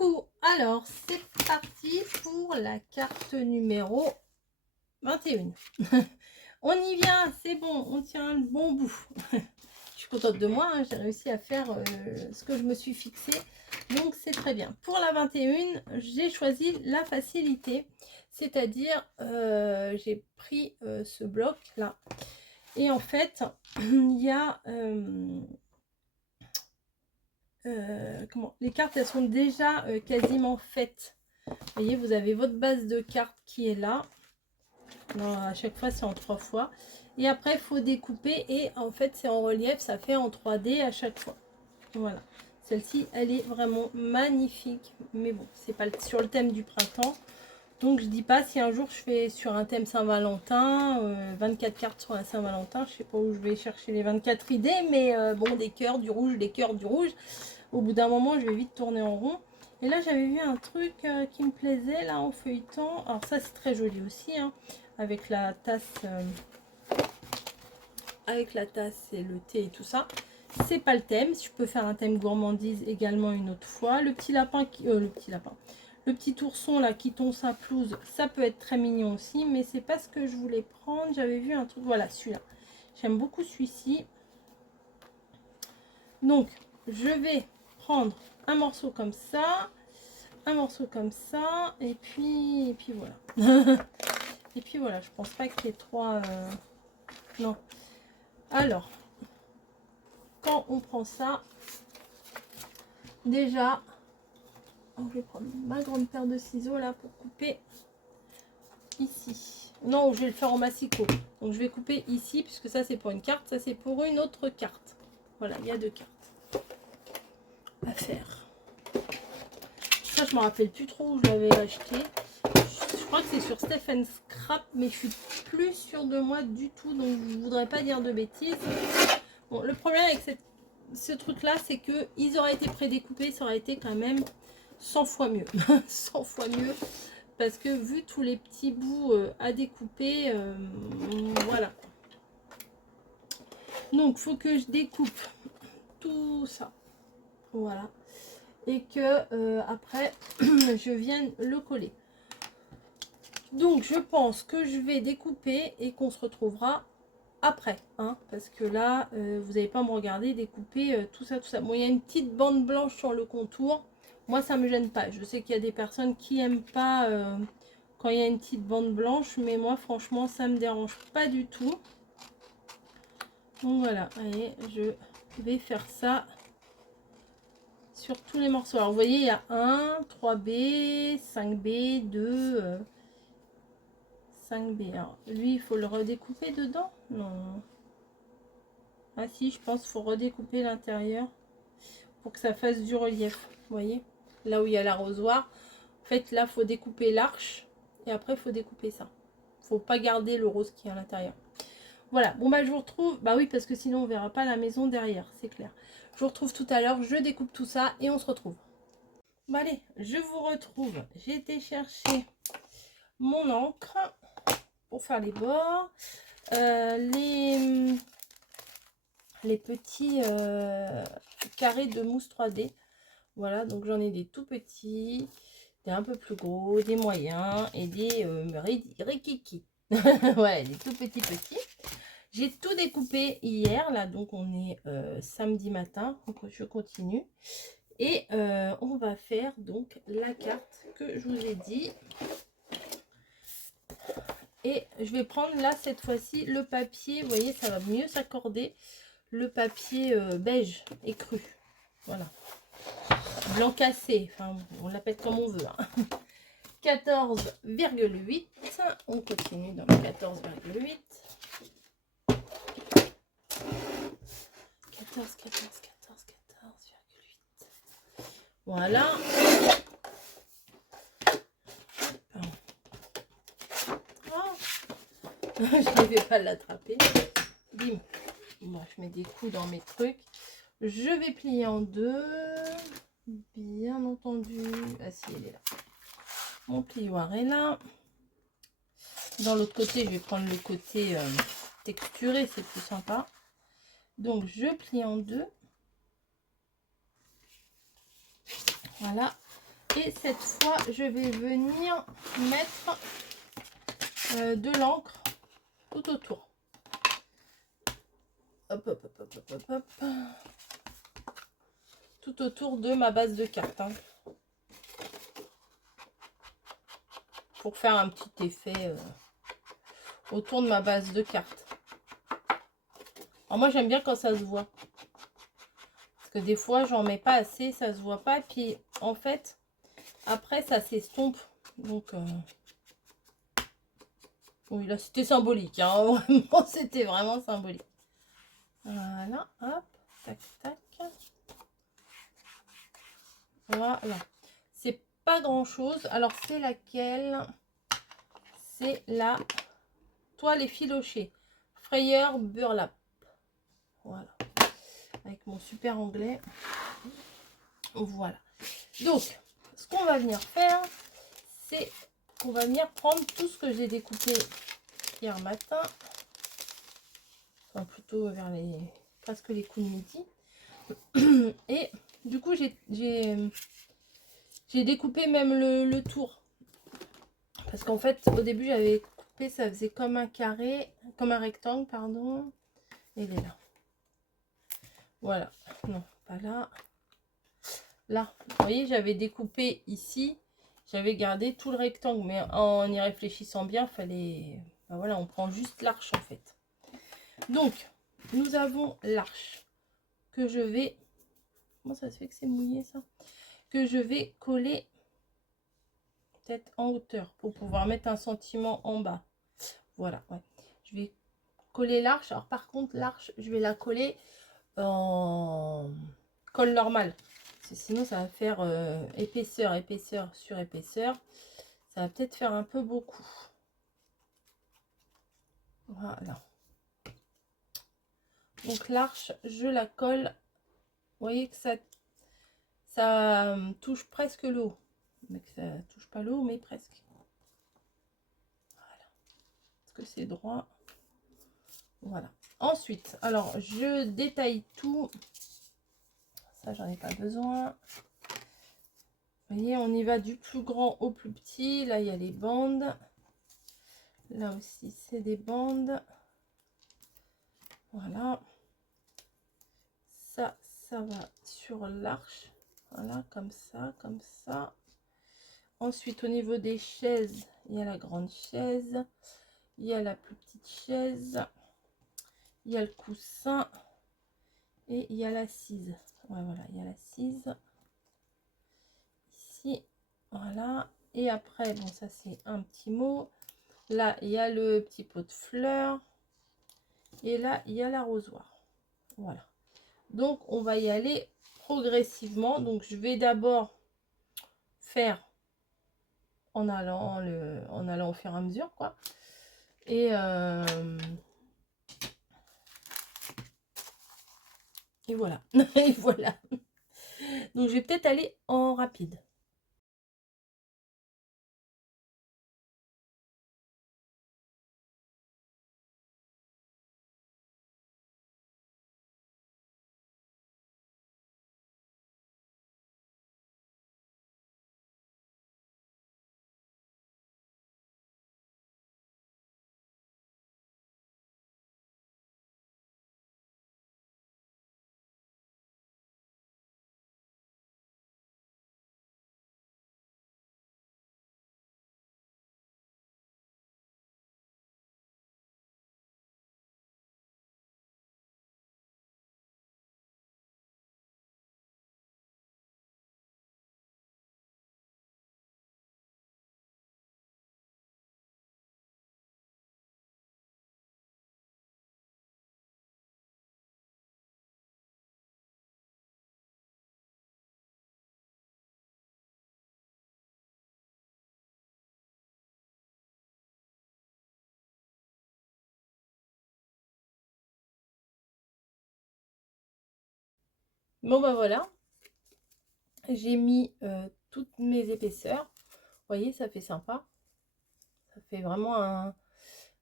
Coucou, alors c'est parti pour la carte numéro 21. On y vient, c'est bon, on tient le bon bout. Je suis contente de moi, hein, j'ai réussi à faire ce que je me suis fixé, donc c'est très bien. Pour la 21, j'ai choisi la facilité, c'est-à-dire j'ai pris ce bloc là, et en fait il y a les cartes, elles sont déjà quasiment faites. Vous voyez, vous avez votre base de cartes qui est là. Non, à chaque fois, c'est en 3 fois. Et après, il faut découper. Et en fait, c'est en relief. Ça fait en 3D à chaque fois. Voilà. Celle-ci, elle est vraiment magnifique. Mais bon, c'est pas sur le thème du printemps. Donc, je dis pas si un jour je fais sur un thème Saint-Valentin, 24 cartes sur la Saint-Valentin. Je sais pas où je vais chercher les 24 idées. Mais bon, des cœurs, du rouge, des cœurs, du rouge. Au bout d'un moment, je vais vite tourner en rond. Et là, j'avais vu un truc qui me plaisait, là, en feuilletant. Alors ça, c'est très joli aussi, hein, avec la tasse et le thé et tout ça. C'est pas le thème. Je peux faire un thème gourmandise également une autre fois. Le petit lapin, le petit ourson, là, qui tond sa pelouse, ça peut être très mignon aussi. Mais c'est pas ce que je voulais prendre. J'avais vu un truc, voilà, celui-là. J'aime beaucoup celui-ci. Donc, je vais prendre un morceau comme ça, un morceau comme ça, et puis voilà. Et puis voilà, je pense pas qu'il y ait trois... non. Alors, quand on prend ça, déjà, je vais prendre ma grande paire de ciseaux là pour couper ici. Non, je vais le faire en massicot. Donc je vais couper ici, puisque ça c'est pour une carte, ça c'est pour une autre carte. Voilà, il y a 2 cartes à faire. Ça, je me rappelle plus trop où je l'avais acheté. Je crois que c'est sur Stephen Scrap, mais je suis plus sûre de moi du tout, donc je voudrais pas dire de bêtises. Bon, le problème avec ce truc là, c'est que ils auraient été prédécoupés, ça aurait été quand même 100 fois mieux. 100 fois mieux, parce que vu tous les petits bouts à découper, voilà. Donc faut que je découpe tout ça, voilà, et que après je vienne le coller. Donc je pense que je vais découper et qu'on se retrouvera après, hein, parce que là vous n'allez pas me regarder découper tout ça. Bon, il y a une petite bande blanche sur le contour, moi ça me gêne pas. Je sais qu'il y a des personnes qui aiment pas quand il y a une petite bande blanche, mais moi franchement ça me dérange pas du tout. Donc voilà, allez, je vais faire ça sur tous les morceaux. Alors vous voyez, il y a 1, 3B, 5B, 2, 5B. Alors, lui, il faut le redécouper dedans? Non. Ah si, je pense qu'il faut redécouper l'intérieur pour que ça fasse du relief. Vous voyez? Là où il y a l'arrosoir. En fait, là, il faut découper l'arche. Et après, il faut découper ça. Il ne faut pas garder le rose qui est à l'intérieur. Voilà. Bon, bah, je vous retrouve. Bah oui, parce que sinon, on ne verra pas la maison derrière. C'est clair. Je vous retrouve tout à l'heure. Je découpe tout ça et on se retrouve. Bon, allez, je vous retrouve. J'ai été chercher mon encre pour faire les bords. Les petits carrés de mousse 3D. Voilà, donc j'en ai des tout petits, des un peu plus gros, des moyens et des rikiki. Voilà, des tout petits. J'ai tout découpé hier, là, donc on est samedi matin, donc je continue. Et on va faire donc la carte que je vous ai dit. Et je vais prendre là cette fois-ci le papier, vous voyez, ça va mieux s'accorder. Le papier beige et cru, voilà, blanc cassé, enfin on l'appelle comme on veut, hein. 14,8, on continue dans le 14,8, 14,8, voilà. Oh. Je n'arrivais pas à l'attraper. Bim. Bon, je mets des coups dans mes trucs. Je vais plier en deux. Bien entendu. Ah si, elle est là. Mon plioir est là. Dans l'autre côté, je vais prendre le côté texturé, c'est plus sympa. Donc, je plie en deux. Voilà. Et cette fois, je vais venir mettre de l'encre tout autour. Hop, hop, hop, hop, hop, hop, hop. Tout autour de ma base de cartes. Hein. Pour faire un petit effet autour de ma base de cartes. Alors moi, j'aime bien quand ça se voit. Parce que des fois, j'en mets pas assez, ça se voit pas. Puis, en fait, après, ça s'estompe. Donc, oui, là, c'était symbolique. Hein. Vraiment, c'était vraiment symbolique. Voilà, hop, tac, tac. Voilà. C'est pas grand-chose. Alors, c'est laquelle? C'est la toile effilochée. Frayeur burlap. Voilà. Avec mon super anglais. Voilà. Donc, ce qu'on va venir faire, c'est qu'on va venir prendre tout ce que j'ai découpé hier matin. Enfin, plutôt vers presque les coups de midi. Et du coup, j'ai découpé même le tour. Parce qu'en fait, au début, j'avais coupé, ça faisait comme un carré, comme un rectangle, pardon. Et il est là. Voilà. Non, pas là. Là, vous voyez, j'avais découpé ici. J'avais gardé tout le rectangle. Mais en y réfléchissant bien, fallait... Ben voilà, on prend juste l'arche en fait. Donc, nous avons l'arche que je vais... Comment ça se fait que c'est mouillé ça? Que je vais coller peut-être en hauteur pour pouvoir mettre un sentiment en bas. Voilà, ouais. Je vais coller l'arche. Alors par contre, l'arche, je vais la coller en colle normale. Sinon, ça va faire épaisseur, épaisseur sur épaisseur. Ça va peut-être faire un peu beaucoup. Voilà. Donc l'arche, je la colle. Vous voyez que ça touche presque le haut. Mais que ça touche pas le haut, mais presque. Voilà. Est-ce que c'est droit? Voilà. Ensuite, alors je détaille tout. Ça, j'en ai pas besoin. Vous voyez, on y va du plus grand au plus petit. Là, il y a les bandes. Là aussi, c'est des bandes. Voilà. Ça va sur l'arche. Voilà, comme ça, comme ça. Ensuite, au niveau des chaises, il y a la grande chaise. Il y a la plus petite chaise. Il y a le coussin. Et il y a l'assise. Ouais, voilà, il y a l'assise. Ici, voilà. Et après, bon, ça c'est un petit mot. Là, il y a le petit pot de fleurs. Et là, il y a l'arrosoir. Voilà. Donc, on va y aller progressivement. Donc, je vais d'abord faire en allant au fur et à mesure, quoi. Et voilà. Et voilà. Donc, je vais peut-être aller en rapide. Bon, ben voilà. J'ai mis toutes mes épaisseurs. Vous voyez, ça fait sympa. Ça fait vraiment un...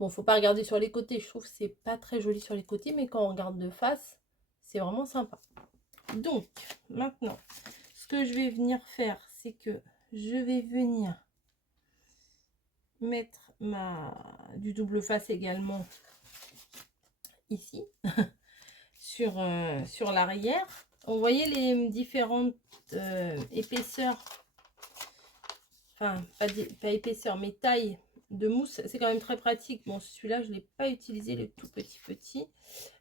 Bon, faut pas regarder sur les côtés. Je trouve que c'est pas très joli sur les côtés. Mais quand on regarde de face, c'est vraiment sympa. Donc, maintenant, ce que je vais venir faire, c'est que je vais venir mettre du double face également ici sur l'arrière. Vous voyez les différentes épaisseurs, enfin pas épaisseur mais taille de mousse, c'est quand même très pratique. Bon, celui-là je ne l'ai pas utilisé, le tout petit,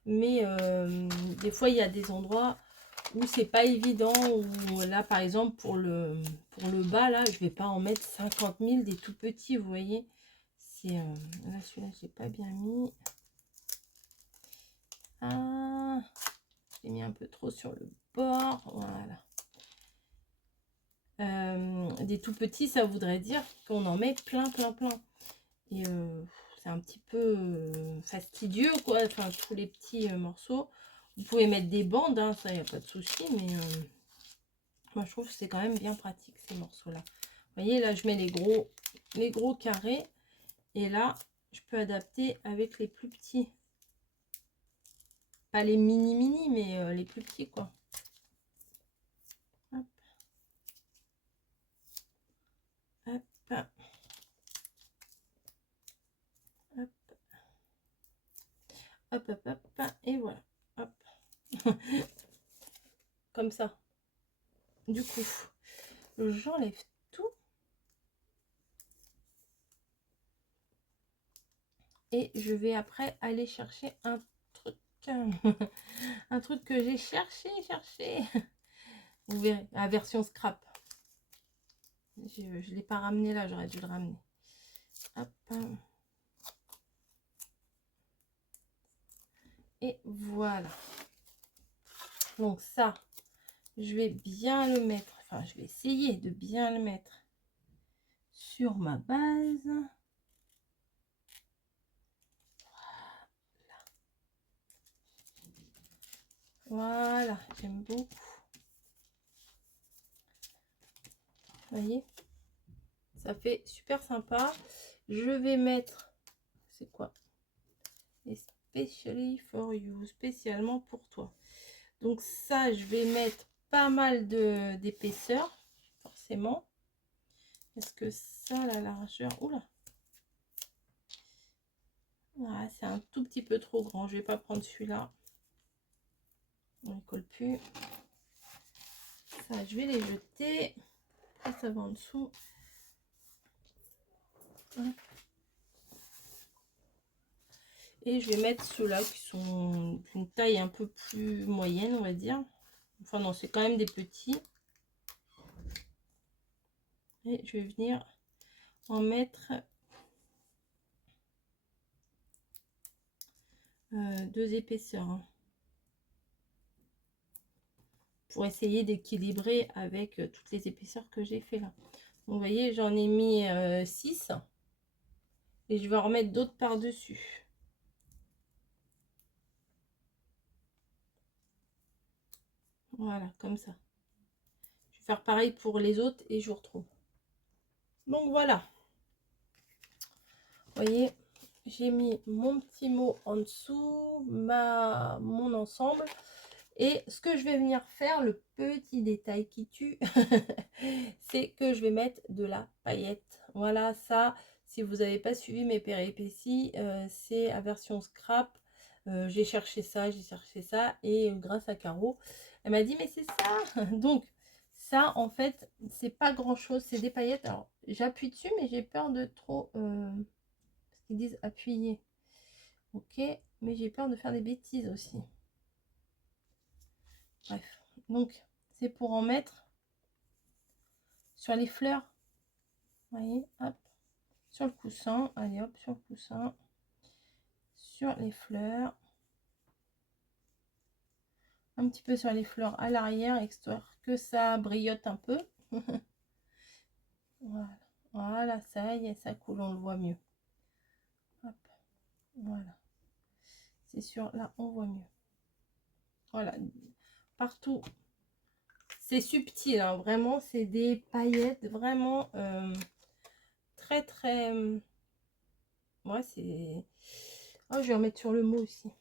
mais des fois il y a des endroits où c'est pas évident, ou là par exemple pour le bas là, je vais pas en mettre 50 000 des tout petits, vous voyez. C'est là, celui-là j'ai pas bien mis. Ah, j'ai mis un peu trop sur le bord, voilà. Des tout petits, ça voudrait dire qu'on en met plein. Et c'est un petit peu fastidieux, quoi. Enfin, tous les petits morceaux. Vous pouvez mettre des bandes, hein, ça, il n'y a pas de souci. Mais moi, je trouve que c'est quand même bien pratique, ces morceaux-là. Vous voyez, là, je mets les gros carrés. Et là, je peux adapter avec les plus petits. Pas les mini, mais les plus petits, quoi. Hop. Hop. Hop. Et voilà. Hop. Comme ça. Du coup, j'enlève tout. Et je vais après aller chercher un truc. Un truc que j'ai cherché. Vous verrez, la version scrap. Je ne l'ai pas ramené là, j'aurais dû le ramener. Hop. Et voilà. Donc ça, je vais bien le mettre. Enfin, je vais essayer de bien le mettre sur ma base. Voilà, j'aime beaucoup. Vous voyez, ça fait super sympa. Je vais mettre, c'est quoi? Especially for you, spécialement pour toi. Donc ça, je vais mettre pas mal d'épaisseur, forcément. Est-ce que ça, la largeur, oula, voilà, c'est un tout petit peu trop grand. Je vais pas prendre celui-là. On ne colle plus. Ça, je vais les jeter. Et ça va en dessous. Et je vais mettre ceux-là qui sont d'une taille un peu plus moyenne, on va dire. Enfin non, c'est quand même des petits. Et je vais venir en mettre 2 épaisseurs. Hein, pour essayer d'équilibrer avec toutes les épaisseurs que j'ai fait là. Donc, vous voyez, j'en ai mis 6. Et je vais en remettre d'autres par-dessus. Voilà, comme ça. Je vais faire pareil pour les autres et je vous retrouve. Donc voilà. Vous voyez, j'ai mis mon petit mot en dessous, mon ensemble. Et ce que je vais venir faire, le petit détail qui tue, c'est que je vais mettre de la paillette. Voilà, ça, si vous n'avez pas suivi mes péripéties, c'est à version scrap. J'ai cherché ça, et grâce à Caro, elle m'a dit mais c'est ça. Donc ça, en fait, c'est pas grand chose, c'est des paillettes. Alors j'appuie dessus, mais j'ai peur de trop, parce qu'ils disent appuyer. Ok, mais j'ai peur de faire des bêtises aussi. Bref, donc c'est pour en mettre sur les fleurs. Vous voyez, hop, sur le coussin. Allez, hop, sur le coussin. Sur les fleurs. Un petit peu sur les fleurs à l'arrière, histoire que ça brillote un peu. Voilà, voilà, ça y est, ça coule, on le voit mieux. Hop, voilà. C'est sûr, là, on voit mieux. Voilà, partout. C'est subtil, hein, vraiment, c'est des paillettes vraiment très, très... ouais, c'est... Oh, je vais remettre sur le mot aussi.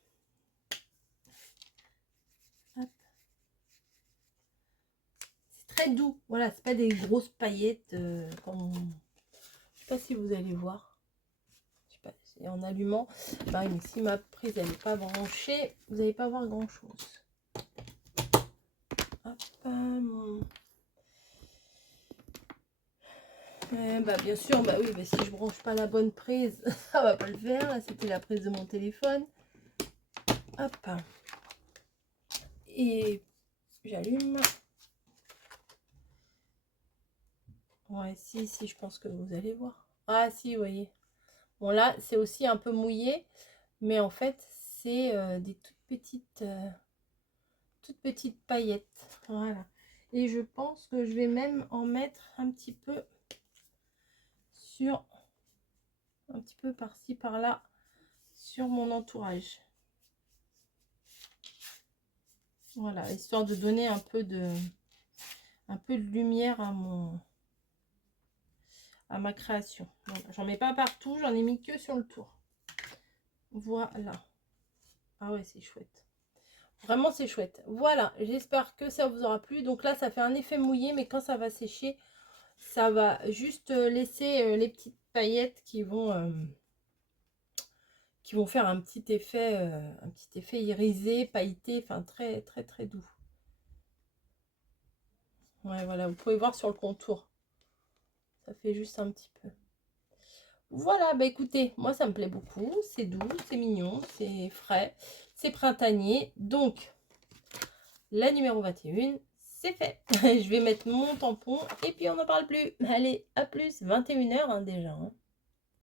très doux. Voilà, c'est pas des grosses paillettes. Comme... Je sais pas si vous allez voir. Je sais pas, c'est en allumant. Bah, mais si ma prise elle n'est pas branchée, vous n'allez pas voir grand chose. Hop, bah bien sûr, bah oui, mais si je branche pas la bonne prise, ça va pas le faire. Là, c'était la prise de mon téléphone. Hop. Et j'allume. Ouais, si, je pense que vous allez voir. Ah si, vous voyez. Bon là, c'est aussi un peu mouillé, mais en fait, c'est des toutes petites paillettes. Voilà. Et je pense que je vais même en mettre un petit peu sur, un petit peu par-ci, par-là, sur mon entourage. Voilà, histoire de donner un peu de lumière à ma création. J'en mets pas partout, j'en ai mis que sur le tour. Voilà. Ah ouais, c'est chouette. Vraiment, c'est chouette. Voilà, j'espère que ça vous aura plu. Donc là, ça fait un effet mouillé, mais quand ça va sécher, ça va juste laisser les petites paillettes qui vont faire un petit effet irisé, pailleté, enfin très très très doux. Ouais, voilà, vous pouvez voir sur le contour. Ça fait juste un petit peu. Voilà, bah écoutez, moi ça me plaît beaucoup. C'est doux, c'est mignon, c'est frais, c'est printanier. Donc, la numéro 21, c'est fait. Je vais mettre mon tampon et puis on n'en parle plus. Allez, à plus, 21 h déjà. Hein.